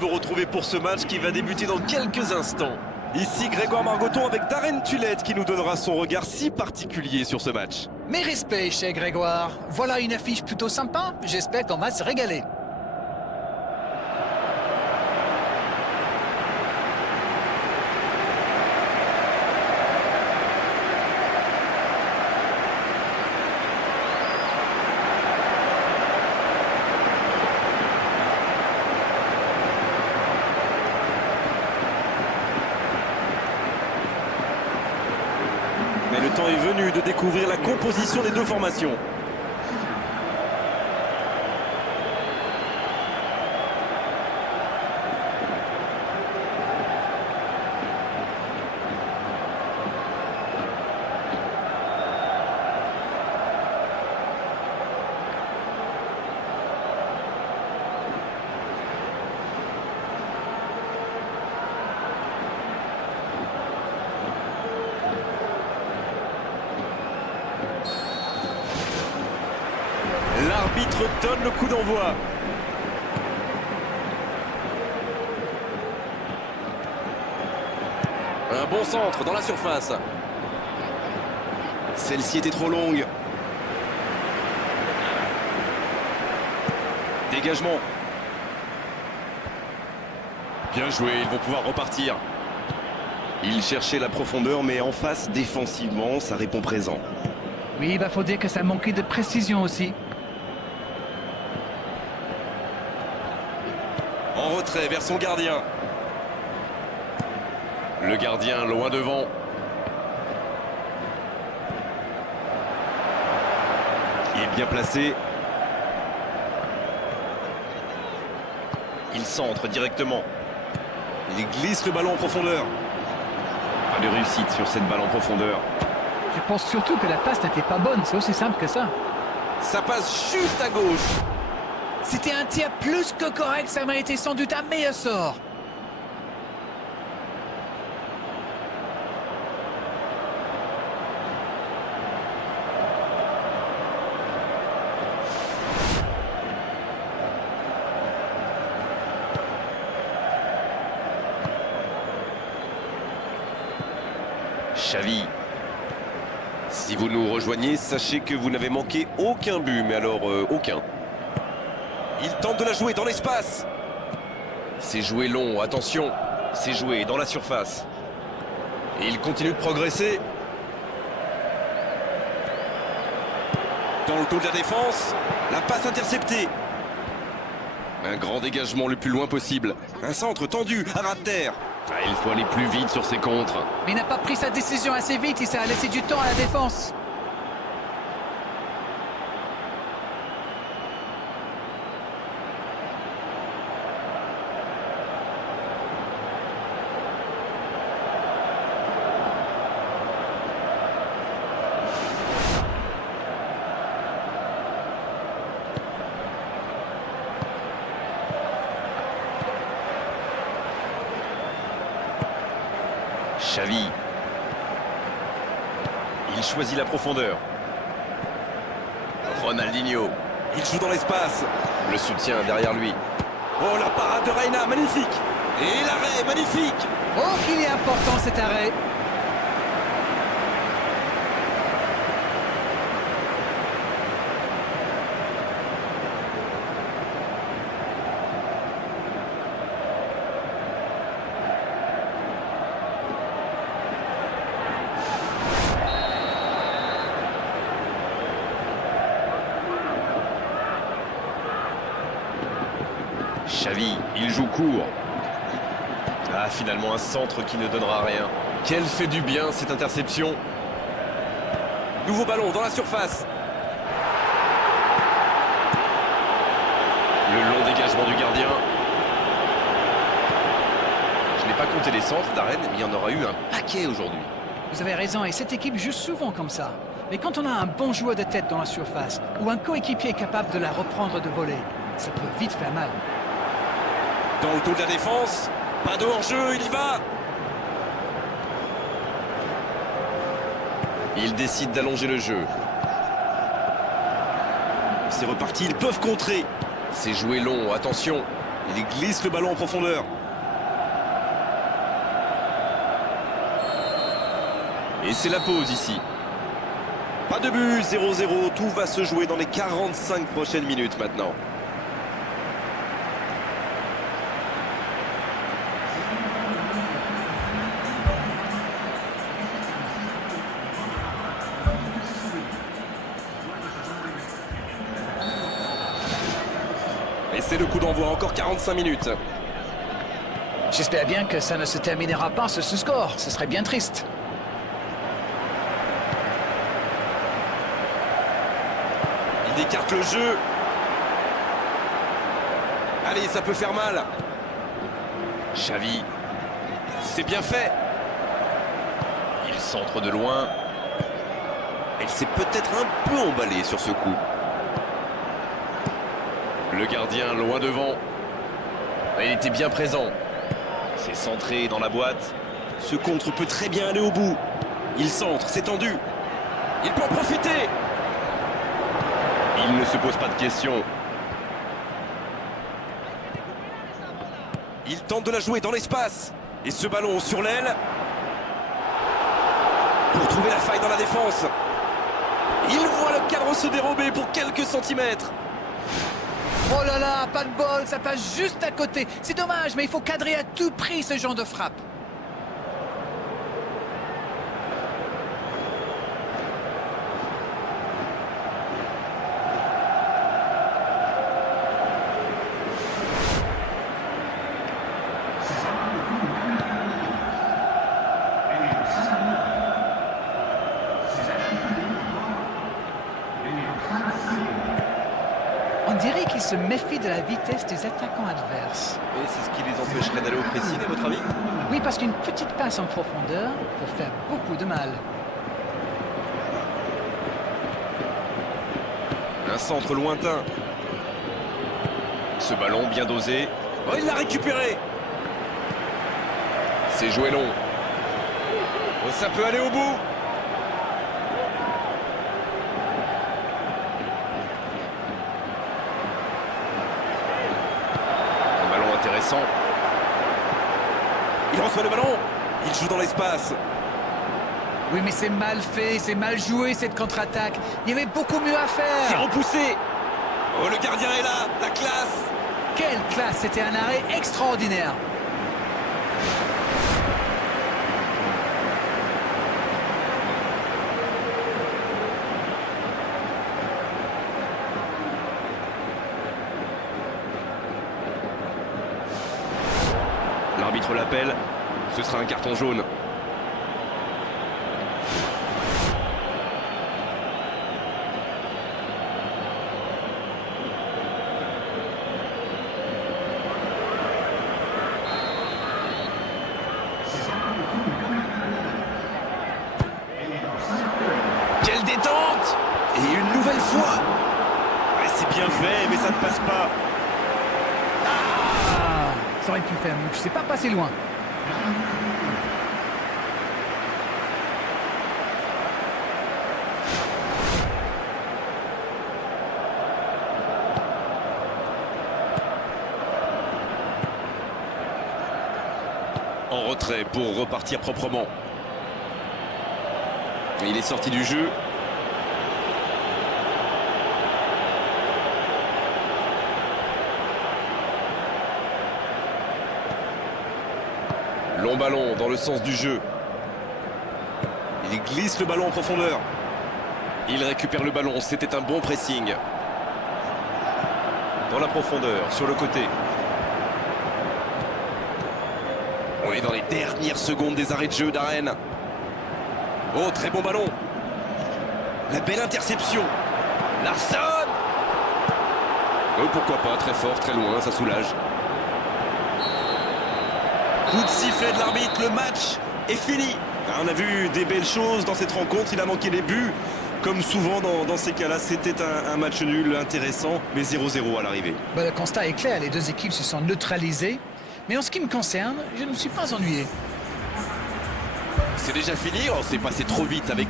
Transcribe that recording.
vous retrouver pour ce match qui va débuter dans quelques instants. Ici Grégoire Margoton avec Darren Tulette qui nous donnera son regard si particulier sur ce match. Mes respects, cher Grégoire. Voilà une affiche plutôt sympa. J'espère qu'on va se régaler. Mais le temps est venu de découvrir la composition des deux formations. L'arbitre donne le coup d'envoi. Un bon centre dans la surface. Celle-ci était trop longue. Dégagement. Bien joué, ils vont pouvoir repartir. Il cherchait la profondeur, mais en face, défensivement, ça répond présent. Oui, il faut dire que ça manquait de précision aussi. En retrait vers son gardien. Le gardien loin devant. Il est bien placé. Il centre directement. Il glisse le ballon en profondeur. Pas de réussite sur cette balle en profondeur. Je pense surtout que la passe n'était pas bonne. C'est aussi simple que ça. Ça passe juste à gauche. C'était un tir plus que correct. Ça méritait sans doute un meilleur sort. Xavi. Si vous nous rejoignez, sachez que vous n'avez manqué aucun but, mais alors aucun. Il tente de la jouer dans l'espace. C'est joué long, attention. C'est joué dans la surface. Et il continue de progresser. Dans le dos de la défense, la passe interceptée. Un grand dégagement le plus loin possible. Un centre tendu à ras de terre. Ah, il faut aller plus vite sur ses contres. Mais il n'a pas pris sa décision assez vite. Il s'est laissé du temps à la défense. Xavi. Il choisit la profondeur. Ronaldinho. Il joue dans l'espace. Le soutien derrière lui. Oh, la parade de Reina, magnifique. Et l'arrêt, magnifique. Oh, qu'il est important cet arrêt. Xavi, il joue court. Ah, finalement un centre qui ne donnera rien. Quel fait du bien cette interception. Nouveau ballon dans la surface. Le long dégagement du gardien. Je n'ai pas compté les centres d'Arène, mais il y en aura eu un paquet aujourd'hui. Vous avez raison, et cette équipe joue souvent comme ça. Mais quand on a un bon joueur de tête dans la surface, ou un coéquipier capable de la reprendre de volée, ça peut vite faire mal. Dans le dos de la défense, pas de hors-jeu, il y va. Il décide d'allonger le jeu. C'est reparti, ils peuvent contrer. C'est joué long, attention. Il glisse le ballon en profondeur. Et c'est la pause ici. Pas de but, 0-0. Tout va se jouer dans les 45 prochaines minutes maintenant. Et c'est le coup d'envoi, encore 45 minutes. J'espère bien que ça ne se terminera pas sur ce score. Ce serait bien triste. Il écarte le jeu. Allez, ça peut faire mal. Xavi. C'est bien fait. Il centre de loin. Elle s'est peut-être un peu emballée sur ce coup. Le gardien loin devant. Il était bien présent. C'est centré dans la boîte. Ce contre peut très bien aller au bout. Il centre, c'est tendu. Il peut en profiter. Il ne se pose pas de questions. Il tente de la jouer dans l'espace. Et ce ballon sur l'aile. Pour trouver la faille dans la défense. Il voit le cadre se dérober pour quelques centimètres. Oh là là, pas de bol, ça passe juste à côté. C'est dommage, mais il faut cadrer à tout prix ce genre de frappe. On dirait qu'ils se méfient de la vitesse des attaquants adverses. Et c'est ce qui les empêcherait d'aller au pressing, à votre avis? Oui, parce qu'une petite passe en profondeur peut faire beaucoup de mal. Un centre lointain. Ce ballon bien dosé. Oh, il l'a récupéré. C'est joué long. Oh, ça peut aller au bout. Un ballon intéressant. Il reçoit le ballon. Il joue dans l'espace. Oui, mais c'est mal fait, c'est mal joué cette contre-attaque. Il y avait beaucoup mieux à C'est faire. repoussé. Oh, le gardien est là. La classe. Quelle classe, c'était un arrêt extraordinaire. L'arbitre l'appelle. Ce sera un carton jaune. Quelle détente! Et une nouvelle fois! Ouais, c'est bien fait, mais ça ne passe pas. Ah, ça aurait pu faire mieux, c'est pas passé loin. En retrait pour repartir proprement. Il est sorti du jeu. Long ballon dans le sens du jeu. Il glisse le ballon en profondeur. Il récupère le ballon, c'était un bon pressing. Dans la profondeur, sur le côté. On est dans les dernières secondes des arrêts de jeu d'Arène. Oh, très bon ballon. La belle interception. Larsson. Oh, pourquoi pas, très fort, très loin, ça soulage. Coup de sifflet de l'arbitre, le match est fini. On a vu des belles choses dans cette rencontre, il a manqué les buts. Comme souvent dans ces cas-là, c'était un match nul, intéressant, mais 0-0 à l'arrivée. Ben, le constat est clair, les deux équipes se sont neutralisées. Mais en ce qui me concerne, je ne me suis pas ennuyé. C'est déjà fini, on s'est passé trop vite avec...